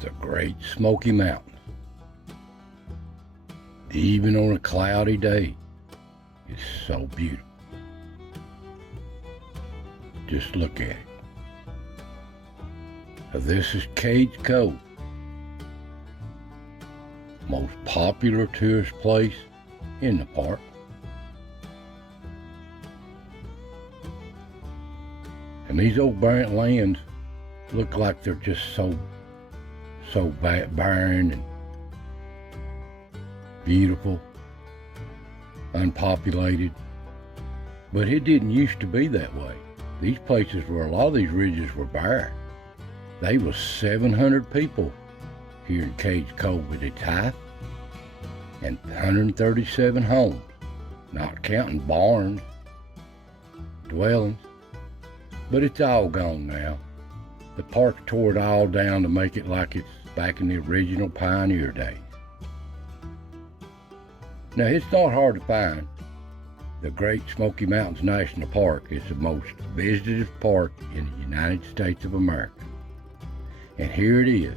the Great Smoky Mountains. Even on a cloudy day, it's so beautiful. Just look at it. Now, this is Cades Cove, most popular tourist place in the park. And these old barren lands look like they're just so barren and beautiful, unpopulated. But it didn't used to be that way. These places where a lot of these ridges were bare. They was 700 people here in Cades Cove at a time, and 137 homes, not counting barns, dwellings. But it's all gone now. The park tore it all down to make it like it's back in the original pioneer days. Now, it's not hard to find. The Great Smoky Mountains National Park is the most visited park in the United States of America. And here it is.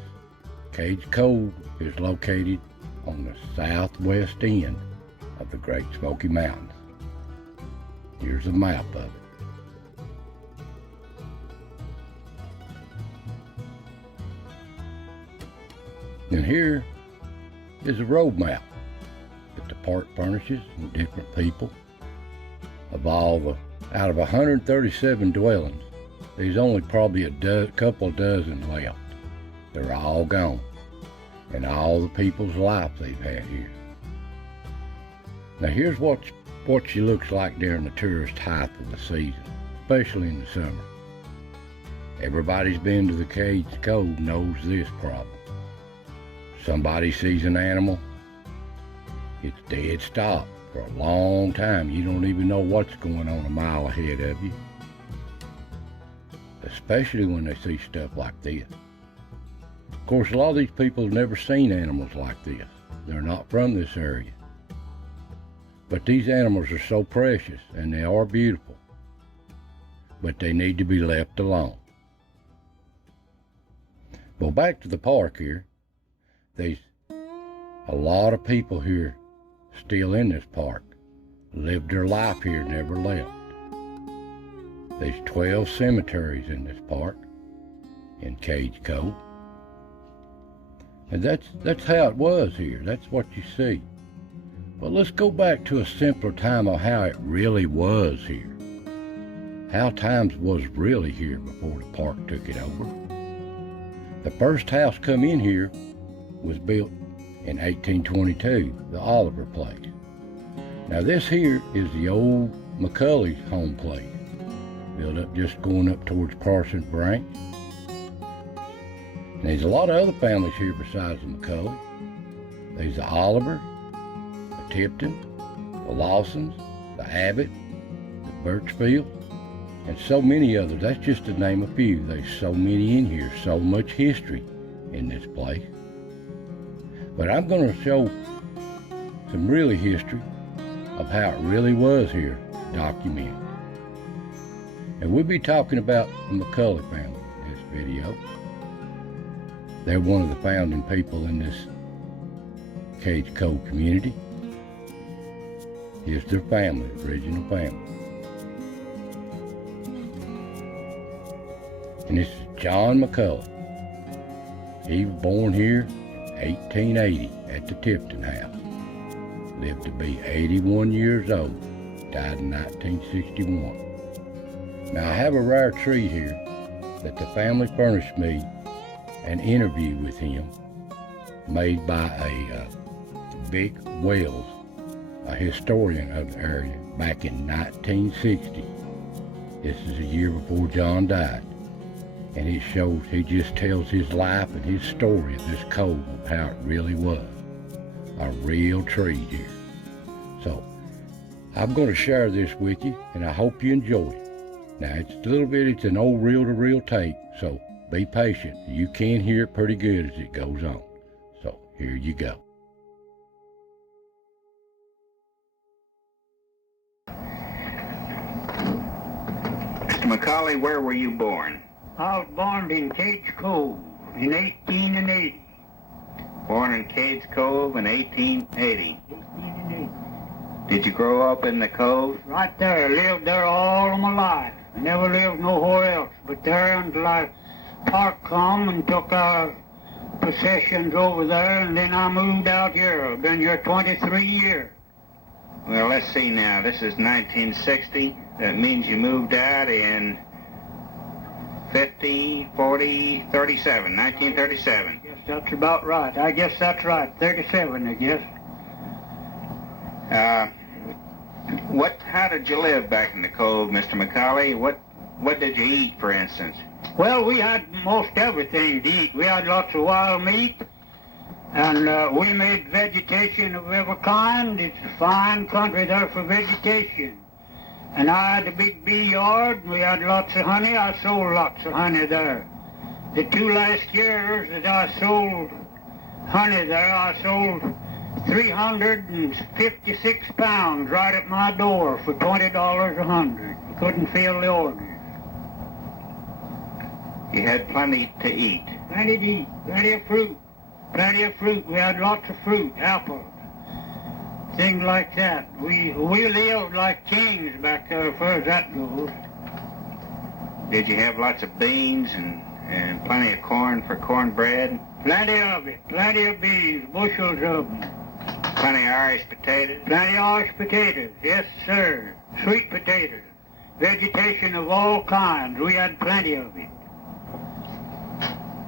Cades Cove is located on the southwest end of the Great Smoky Mountains. Here's a map of it. And here is a road map that the park furnishes with different people. Out of 137 dwellings, there's only probably a couple dozen left. They're all gone, and all the people's life they've had here. Now here's what she looks like during the tourist height of the season, especially in the summer. Everybody's been to the Cades Cove knows this problem. Somebody sees an animal, it's dead stop for a long time. You don't even know what's going on a mile ahead of you. Especially when they see stuff like this. Of course, a lot of these people have never seen animals like this. They're not from this area. But these animals are so precious, and they are beautiful. But they need to be left alone. Well, back to the park here. There's a lot of people here still in this park. Lived their life here, never left. There's 12 cemeteries in this park, in Cades Cove. And that's how it was here. That's what you see. But let's go back to a simpler time of how it really was here. How times was really here before the park took it over. The first house come in here was built in 1822, the Oliver place. Now this here is the old McCulley's home place, built up just going up towards Parsons Branch. And there's a lot of other families here besides the McCullough. There's the Oliver, the Tipton, the Lawsons, the Abbott, the Birchfield, and so many others. That's just to name a few. There's so many in here, so much history in this place. But I'm going to show some really history of how it really was here, documented. And we'll be talking about the McCullough family in this video. They're one of the founding people in this Cades Cove community. Here's their family, original family. And this is John McCullough. He was born here 1880 at the Tipton house. Lived to be 81 years old. Died in 1961. Now I have a rare tree here that the family furnished me an interview with him made by a Vic Wells, a historian of the area, back in 1960. This is a year before John died. And it shows, he just tells his life and his story of this cove of how it really was. A real tree here. So, I'm going to share this with you, and I hope you enjoy it. Now, it's an old reel-to-reel tape, so be patient. You can hear it pretty good as it goes on. So, here you go. Mr. McCaulley, where were you born? I was born in Cades Cove. in 1880. Born in Cades Cove in 1880. 1880. Did you grow up in the Cove? Right there. Lived there all my life. Never lived nowhere else but there until Park come and took our possessions over there, and then I moved out here. I've been here 23 years. Well, let's see now. This is 1960. That means you moved out in 50, 40, 37, 1937. Yes, that's about right. I guess that's right. 37, I guess. How did you live back in the Cove, Mr. McCaulley? What did you eat, for instance? Well, we had most everything to eat. We had lots of wild meat, and we made vegetation of every kind. It's a fine country there for vegetation. And I had a big bee yard, and we had lots of honey. I sold lots of honey there. The 2 last years that I sold honey there, I sold 356 pounds right at my door for $20 a hundred. You couldn't fill the orders. You had plenty to eat. Plenty to eat, plenty of fruit. Plenty of fruit. We had lots of fruit, apples, things like that. We lived like kings back there as far as that goes. Did you have lots of beans and plenty of corn for cornbread? Plenty of it. Plenty of beans, bushels of them. Plenty of Irish potatoes? Plenty of Irish potatoes, yes, sir. Sweet potatoes. Vegetation of all kinds. We had plenty of it.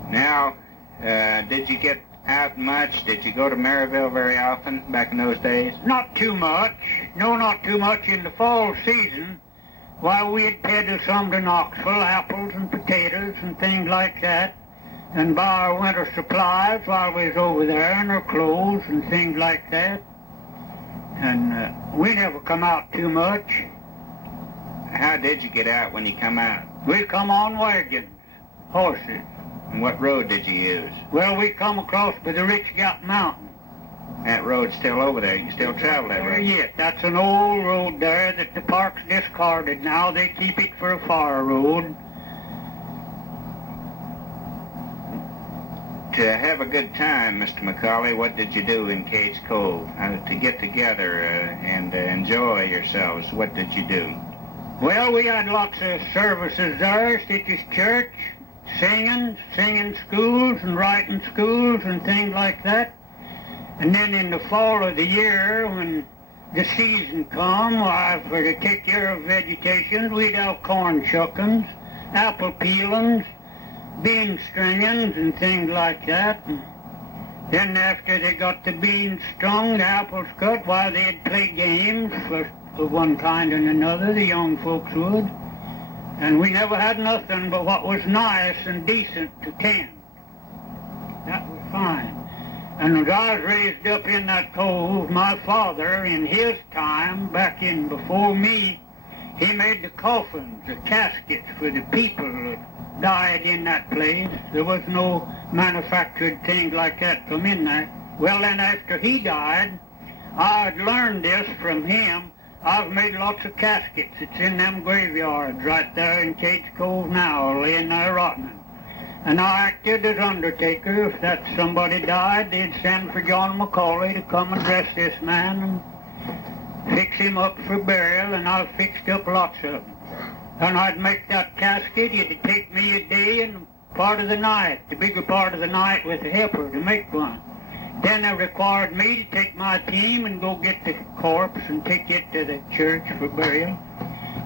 Now, did you get out much? Did you go to Maryville very often back in those days? Not too much. No, not too much. In the fall season, while we'd peddle some to Knoxville, apples and potatoes and things like that, and buy our winter supplies while we was over there, and our clothes and things like that. And we never come out too much. How did you get out when you come out? We'd come on wagons, horses. And what road did you use? Well, we come across by the Rich Gap Mountain. That road's still over there. You still travel that road? Yes, that's an old road there that the park's discarded now. They keep it for a fire road. To have a good time, Mr. McCaulley, what did you do in Cades Cove? To get together and enjoy yourselves, what did you do? Well, we had lots of services there, such as church, singing schools and writing schools and things like that. And then in the fall of the year, when the season come, for to take care of vegetation, we'd have corn shuckings, apple peelings, bean stringings and things like that. And then after they got the beans strung, the apples cut, while they'd play games of one kind and another, the young folks would. And we never had nothing but what was nice and decent to tend. That was fine. And as I was raised up in that cove, my father, in his time, back in before me, he made the coffins, the caskets for the people that died in that place. There was no manufactured things like that come in there. Well, then after he died, I had learned this from him. I've made lots of caskets. It's in them graveyards right there in Cades Cove now, laying there rotting. And I acted as undertaker. If that somebody died, they'd send for John McCaulley to come and dress this man and fix him up for burial, and I've fixed up lots of them. And I'd make that casket. It'd take me a day and part of the night, the bigger part of the night with a helper to make one. Then they required me to take my team and go get the corpse and take it to the church for burial.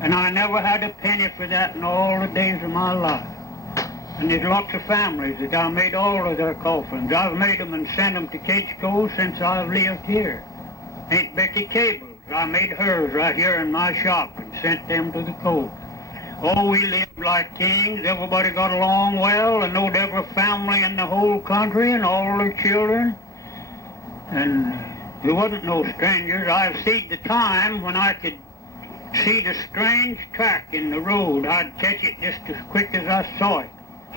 And I never had a penny for that in all the days of my life. And there's lots of families that I made all of their coffins. I've made them and sent them to Cades Cove since I've lived here. Aunt Becky Cable's, I made hers right here in my shop and sent them to the Cove. Oh, we lived like kings. Everybody got along well and knowed every family in the whole country and all their children. And there wasn't no strangers. I've seen the time when I could see the strange track in the road. I'd catch it just as quick as I saw it.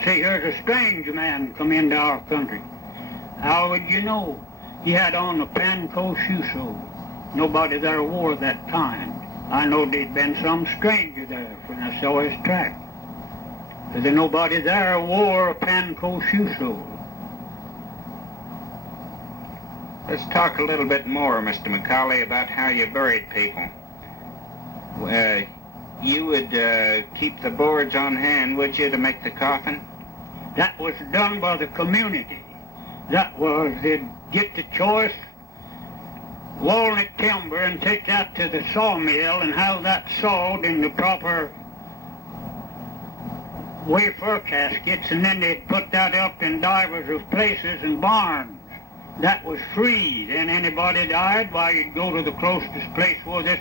Say, here's a strange man come into our country. How would you know? He had on a panco shoe sole. Nobody there wore that kind. I know there'd been some stranger there when I saw his track. There's nobody there wore a panco shoe sole. Let's talk a little bit more, Mr. McCaulley, about how you buried people. You would keep the boards on hand, would you, to make the coffin? That was done by the community. That was, they'd get the choice walnut timber and take that to the sawmill and have that sawed in the proper way for caskets, and then they'd put that up in divers of places and barns. That was free. Then anybody died, why, you'd go to the closest place where this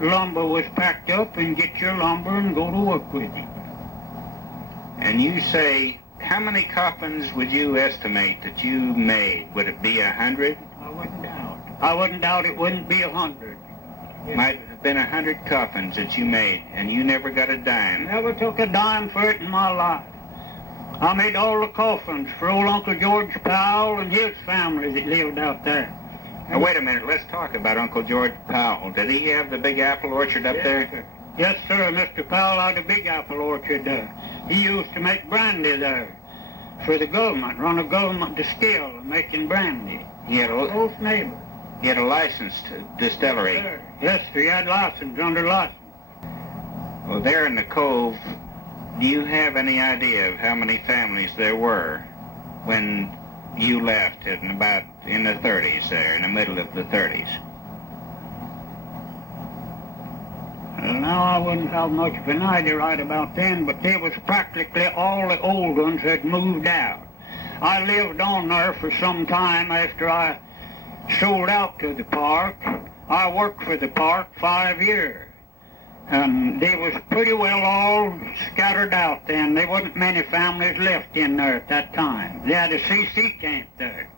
lumber was packed up and get your lumber and go to work with it. And you say, how many coffins would you estimate that you made? Would it be 100? I wouldn't doubt. I wouldn't doubt it wouldn't be 100. Might have been 100 coffins that you made, and you never got a dime. Never took a dime for it in my life. I made all the coffins for old Uncle George Powell and his family that lived out there. Now, wait a minute. Let's talk about Uncle George Powell. Did he have the big apple orchard up there? Sir. Yes, sir. Mr. Powell had a big apple orchard there. He used to make brandy there for the government, run a government distill making brandy. He had Close neighbor. He had a licensed distillery. Yes, sir. Yes, sir. He had license, under license. Well, there in the cove, do you have any idea of how many families there were when you left in the 30s there, in the middle of the 30s? Well, now I wouldn't have much of an idea right about then, but there was practically all the old ones had moved out. I lived on there for some time after I sold out to the park. I worked for the park 5 years. And they was pretty well all scattered out then. There wasn't many families left in there at that time. They had a CC camp there.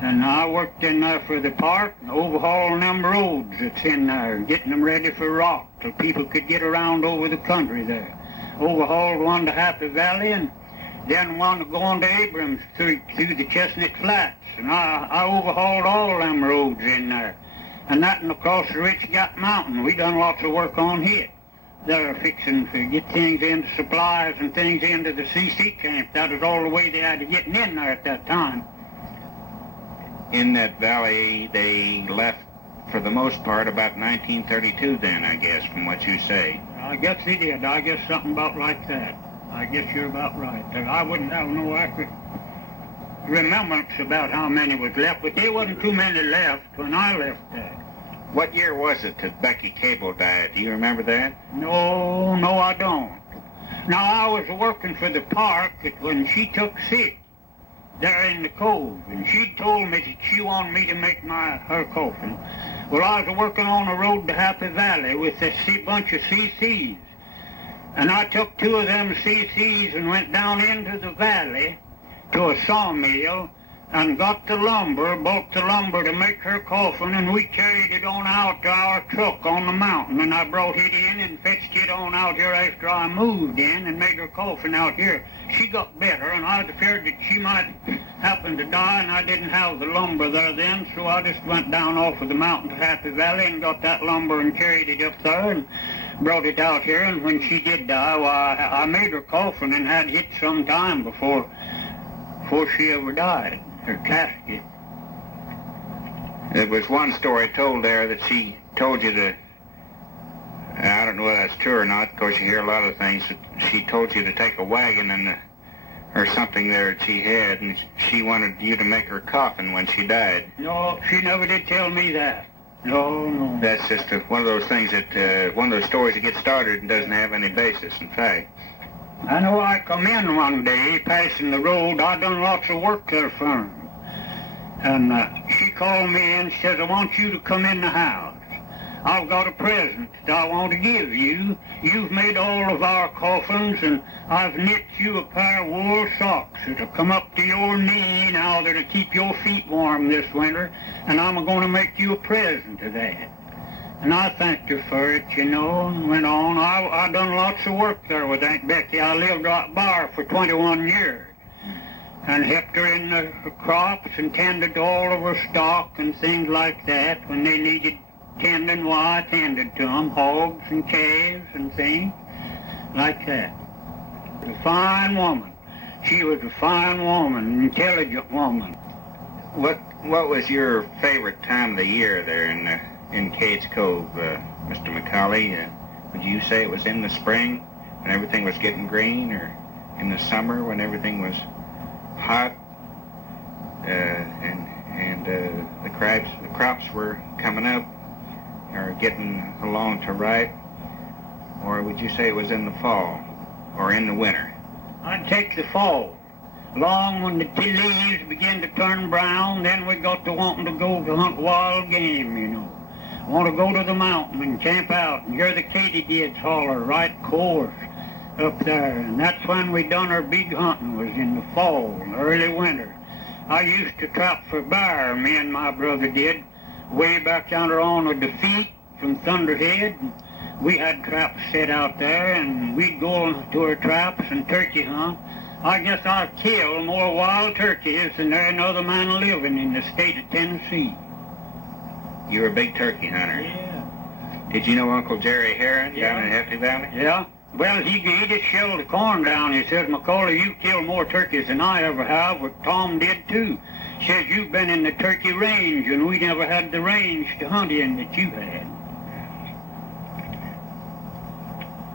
And I worked in there for the park, overhauling them roads that's in there, getting them ready for rock so people could get around over the country there. Overhauled one to Happy Valley and then one to go on to Abrams through the Chestnut Flats. And I overhauled all them roads in there. And that and across the Rich Gap Mountain. We done lots of work on it. They're fixing to get things into supplies and things into the CC camp. That was all the way they had to getting in there at that time. In that valley, they left, for the most part, about 1932 then, I guess, from what you say. I guess they did. I guess something about like that. I guess you're about right. I wouldn't have no accurate remembrance about how many was left, but there wasn't too many left when I left there. What year was it that Becky Cable died? Do you remember that? No, I don't. Now, I was working for the park when she took sick there in the cove, and she told me that she wanted me to make her coffin. Well, I was working on the road to Happy Valley with a bunch of CCs, and I took 2 of them CCs and went down into the valley to a sawmill and got the lumber, bought the lumber to make her coffin, and we carried it on out to our truck on the mountain, and I brought it in and fetched it on out here after I moved in and made her coffin out here. She got better, and I was afraid that she might happen to die, and I didn't have the lumber there then, so I just went down off of the mountain to Happy Valley and got that lumber and carried it up there and brought it out here, and when she did die, well, I made her coffin and had it some time before she ever died. Her casket. There was one story told there that she told you to, I don't know whether that's true or not, because you hear a lot of things, that she told you to take a wagon and or something there that she had, and she wanted you to make her coffin when she died. No, she never did tell me that. No. That's just one of those things that, one of those stories that gets started and doesn't have any basis, in fact. I know I come in one day, passing the road. I done lots of work there for her. And she called me in and says, I want you to come in the house. I've got a present that I want to give you. You've made all of our coffins, and I've knit you a pair of wool socks that'll come up to your knee now, that'll keep your feet warm this winter, and I'm going to make you a present of that. And I thanked her for it, and went on. I done lots of work there with Aunt Becky. I lived right by her for 21 years. And helped her in the crops and tended to all of her stock and things like that. When they needed tending, I tended to them, hogs and calves and things like that. A fine woman. She was a fine woman, intelligent woman. What was your favorite time of the year there in Cades Cove, Mr. McCullough? Would you say it was in the spring when everything was getting green, or in the summer when everything was hot and the crops were coming up or getting along to ripe? Or would you say it was in the fall or in the winter? I'd take the fall. Long when the tea leaves begin to turn brown, then we got to wanting to go to hunt wild game, you know. Want to go to the mountain and camp out and hear the katydids holler right course up there. And that's when we done our big hunting, was in the fall, early winter. I used to trap for bear, me and my brother did, way back yonder on a defeat from Thunderhead. We had traps set out there, and we'd go to our traps and turkey hunt. I guess I've killed more wild turkeys than there any other man living in the state of Tennessee. You were a big turkey hunter. Yeah. Did you know Uncle Jerry Heron down in Hefty Valley? Yeah. Well, he just shelled the corn down. He says, McCaulley, you killed more turkeys than I ever have, but Tom did too. Says, you've been in the turkey range, and we never had the range to hunt in that you had.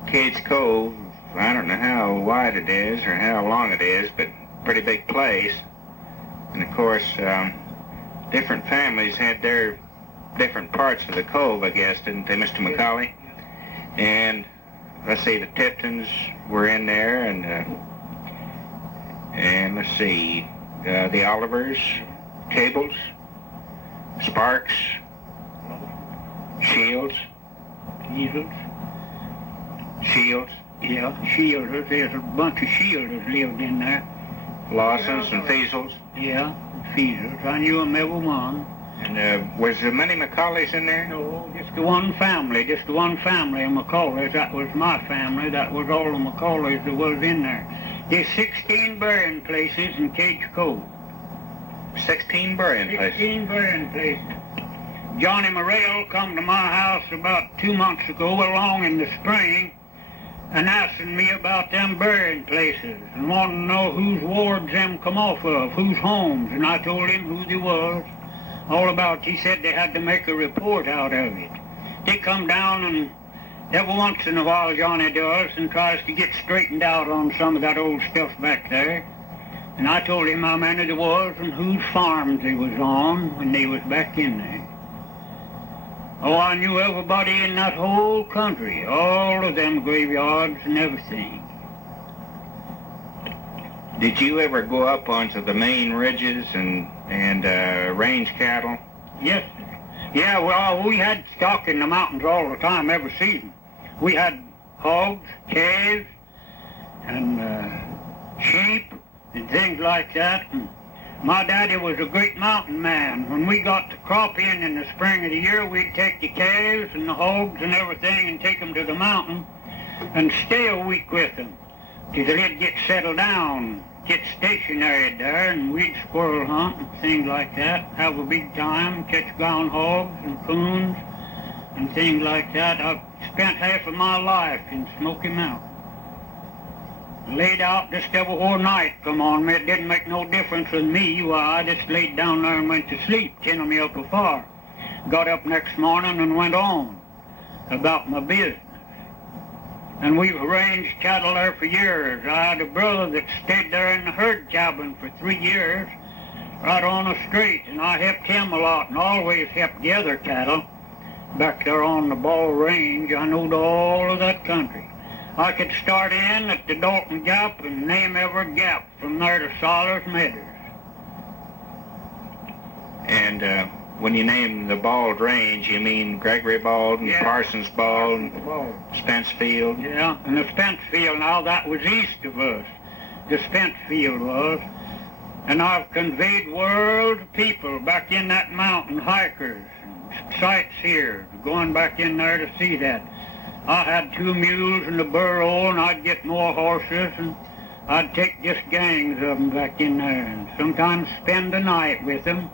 Cades Cove, I don't know how wide it is or how long it is, but pretty big place. And of course, different families had their different parts of the cove, I guess, didn't they, Mr. McCaulley? And let's see, the Tiptons were in there, and let's see, the Olivers, Cables, Sparks, Shields. Shields. Yeah, Shielders. There's a bunch of Shielders lived in there. Lawsons and Thiesels. Yeah, Thiesels. I knew them every one. And was there many McCaulleys in there? No, just the one family of McCauleys. That was my family. That was all the McCaulleys that was in there. There's 16 burying places in Cades Cove. 16 burying places? 16 burying places. Johnny Morrell come to my house about 2 months ago, along in the spring, and asking me about them burying places and wanting to know whose wards them come off of, whose homes. And I told him who they was. All about, he said they had to make a report out of it. They come down, and every once in a while Johnny does, and tries to get straightened out on some of that old stuff back there. And I told him how many there was and whose farms they was on when they was back in there. Oh, I knew everybody in that whole country, all of them graveyards and everything. Did you ever go up onto the main ridges and range cattle? Yes, sir. Yeah, well, we had stock in the mountains all the time, every season. We had hogs, calves, and sheep, and things like that. And my daddy was a great mountain man. When we got the crop in the spring of the year, we'd take the calves and the hogs and everything and take them to the mountain and stay a week with them till they'd get settled down, get stationary there, and we'd squirrel hunt and things like that, have a big time, catch groundhogs and coons and things like that. I've spent half of my life in Smoky Mountain. Laid out just every night, come on me. It didn't make no difference with me. Why, I just laid down there and went to sleep, 10 of me up afar. Got up next morning and went on about my business. And we've arranged cattle there for years. I had a brother that stayed there in the herd cabin for 3 years, right on the street, and I helped him a lot and always helped the other cattle back there on the Ball Range. I knowed all of that country. I could start in at the Dalton Gap and name every gap from there to Soller's Meadows. And when you name the Bald Range, you mean Gregory Bald and Parsons Bald and Spence Field? Yeah, and the Spence Field, now that was east of us. The Spence Field was. And I've conveyed world of people back in that mountain, hikers, and sightseers, going back in there to see that. I had 2 mules and a burro, and I'd get more horses, and I'd take just gangs of them back in there, and sometimes spend the night with them,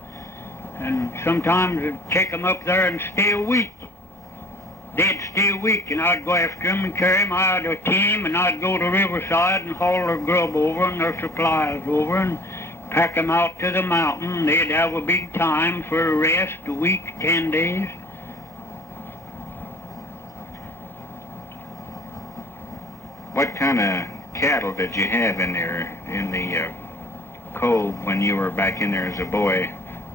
and sometimes I'd take them up there and stay a week. they'd stay a week, and I'd go after them and carry them. I had a team, and I'd go to Riverside and haul their grub over and their supplies over and pack them out to the mountain. They'd have a big time for a rest, a week, 10 days. What kind of cattle did you have in there in the cove when you were back in there as a boy?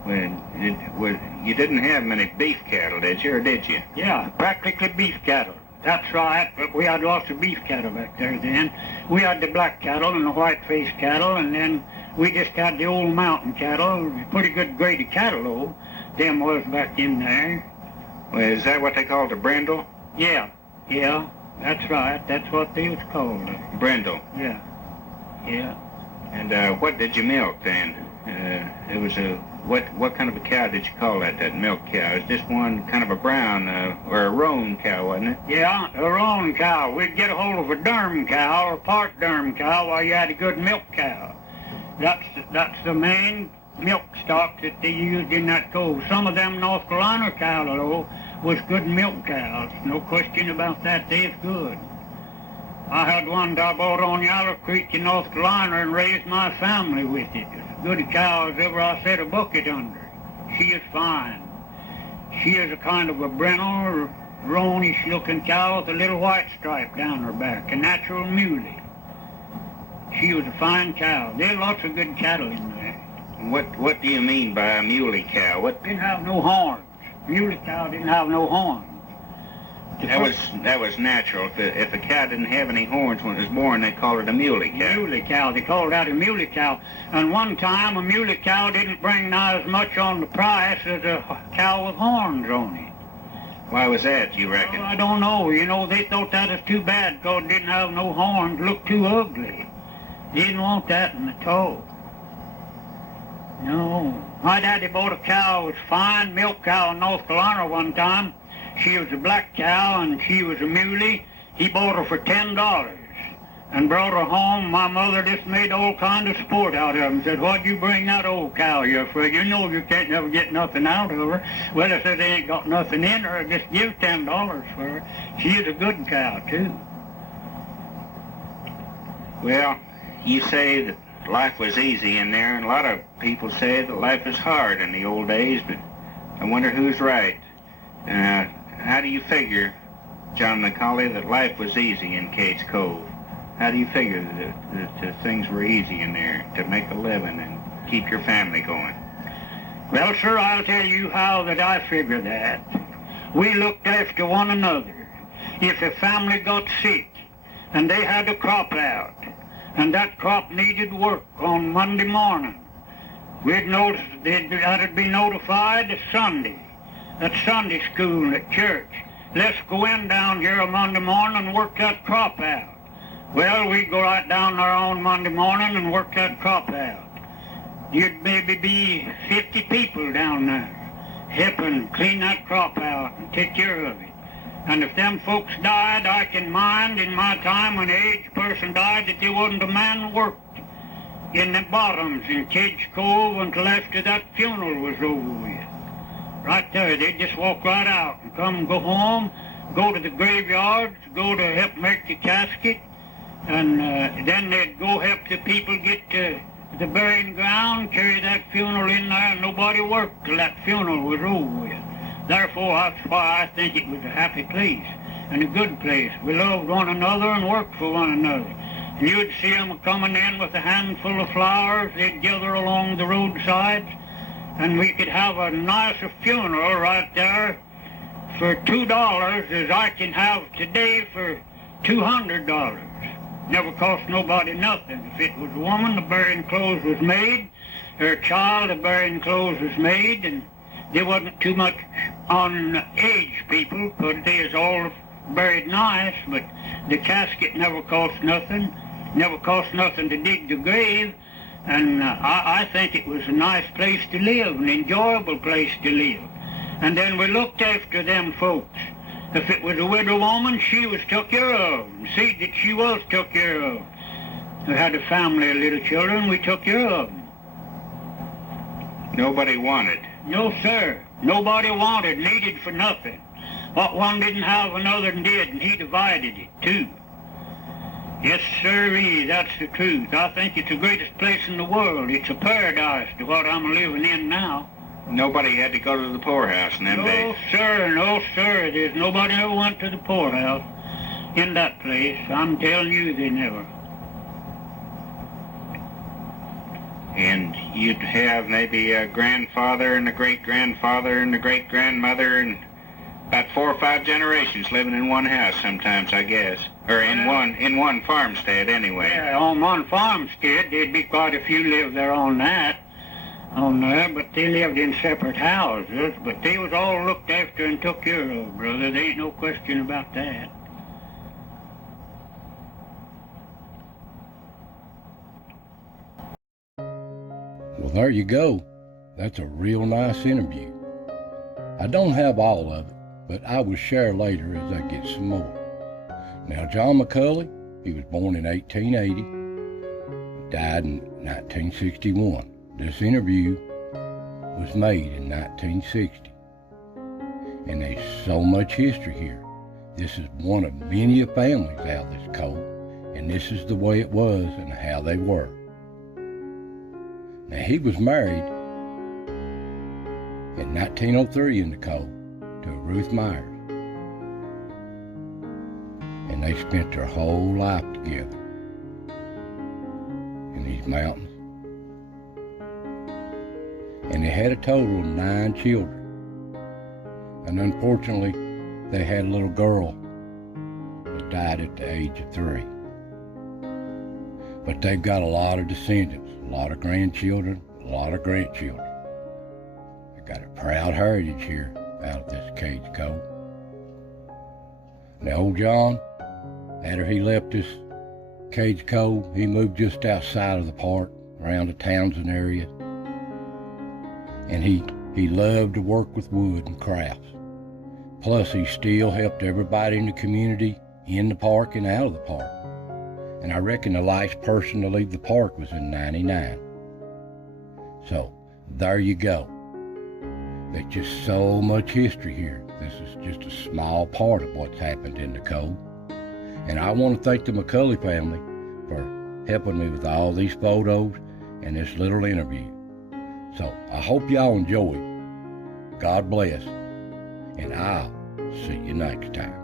You didn't have many beef cattle, did you, or did you? Yeah, practically beef cattle. That's right, but we had lots of beef cattle back there then. We had the black cattle and the white-faced cattle, and then we just had the old mountain cattle. Pretty good grade of cattle, though. Them was back in there. Well, is that what they called the brindle? Yeah, that's right. That's what they was called. Brindle. Yeah. And what did you milk then? It was a what kind of a cow did you call that milk cow? Is this one kind of a brown or a roan cow, wasn't it? Yeah, a roan cow. We'd get a hold of a derm cow or part derm cow while you had a good milk cow. That's the main milk stock that they used in that cove. Some of them North Carolina cows, though, was good milk cows. No question about that. They's good. I had one that I bought on Yaller Creek in North Carolina and raised my family with it. As good a cow as ever I set a bucket under. She is fine. She is a kind of a brindle, roanish looking cow with a little white stripe down her back, a natural muley. She was a fine cow. There's lots of good cattle in there. What do you mean by a muley cow? Didn't have no horns. Muley cow didn't have no horns. That was natural. If a cow didn't have any horns when it was born, they called it a muley cow. Muley cow. They called that a muley cow. And one time, a muley cow didn't bring nigh as much on the price as a cow with horns on it. Why was that, you reckon? Well, I don't know. You know, they thought that was too bad because it didn't have no horns, looked too ugly. They didn't want that in the toe. No. My daddy bought a cow, it was a fine milk cow in North Carolina one time. She was a black cow and she was a muley. He bought her for $10 and brought her home. My mother just made all kind of sport out of him. Said, "What'd you bring that old cow here for? You know you can't never get nothing out of her." Well, I said, "They ain't got nothing in her. Just give $10 for her." She is a good cow, too. Well, you say that life was easy in there, and a lot of people say that life was hard in the old days, but I wonder who's right. How do you figure, John McCaulley, that life was easy in Cades Cove? How do you figure that things were easy in there to make a living and keep your family going? Well, sir, I'll tell you how that I figure that. We looked after one another. If a family got sick and they had a crop out, and that crop needed work on Monday morning, we'd notice that'd be notified Sunday. At Sunday school, at church. Let's go in down here on Monday morning and work that crop out. Well, we'd go right down there on Monday morning and work that crop out. You'd maybe be 50 people down there helping clean that crop out and take care of it. And if them folks died, I can mind in my time when an aged person died that there wasn't a man worked in the bottoms in Cades Cove until after that funeral was over with. Right there, they'd just walk right out and come go home, go to the graveyards, go to help make the casket, and then they'd go help the people get to the burying ground, carry that funeral in there, and nobody worked till that funeral was over with. Therefore, that's why I think it was a happy place and a good place. We loved one another and worked for one another. And you'd see them coming in with a handful of flowers. They'd gather along the roadsides, and we could have a nicer funeral right there for $2 as I can have today for $200. Never cost nobody nothing. If it was a woman, the burying clothes was made. Or a child, the burying clothes was made. And there wasn't too much on aged people, because they was all buried nice, but the casket never cost nothing. Never cost nothing to dig the grave. And I think it was a nice place to live, an enjoyable place to live. And then we looked after them folks. If it was a widow woman, she was took care of. And see that she was took care of. We had a family of little children, we took care of them. Nobody wanted? No, sir. Nobody wanted, needed for nothing. What one didn't have, another did, and he divided it, too. Yes, sirree, that's the truth. I think it's the greatest place in the world. It's a paradise to what I'm living in now. Nobody had to go to the poorhouse in them days. No, sir. There's nobody ever went to the poorhouse in that place. I'm telling you, they never. And you'd have maybe a grandfather and a great-grandfather and a great-grandmother and about 4 or 5 generations living in one house sometimes, I guess. Or in one farmstead anyway. Yeah, on one farmstead, there'd be quite a few lived there on there, but they lived in separate houses. But they was all looked after and took care of, brother. There ain't no question about that. Well, there you go. That's a real nice interview. I don't have all of it, but I will share later as I get some more. Now, John McCullough, he was born in 1880, died in 1961. This interview was made in 1960. And there's so much history here. This is one of many families out of this cove, and this is the way it was and how they were. Now, he was married in 1903 in the cove to Ruth Myers. And they spent their whole life together in these mountains. And they had a total of 9 children. And unfortunately, they had a little girl that died at the age of 3. But they've got a lot of descendants, a lot of grandchildren, a lot of grandchildren. They've got a proud heritage here out of this Cades Cove. Now, old John, after he left this Cades Cove, he moved just outside of the park, around the Townsend area. And he loved to work with wood and crafts. Plus, he still helped everybody in the community, in the park and out of the park. And I reckon the last person to leave the park was in '99. So, there you go. There's just so much history here. This is just a small part of what's happened in the Cove. And I want to thank the McCullough family for helping me with all these photos and this little interview. So, I hope y'all enjoyed. God bless. And I'll see you next time.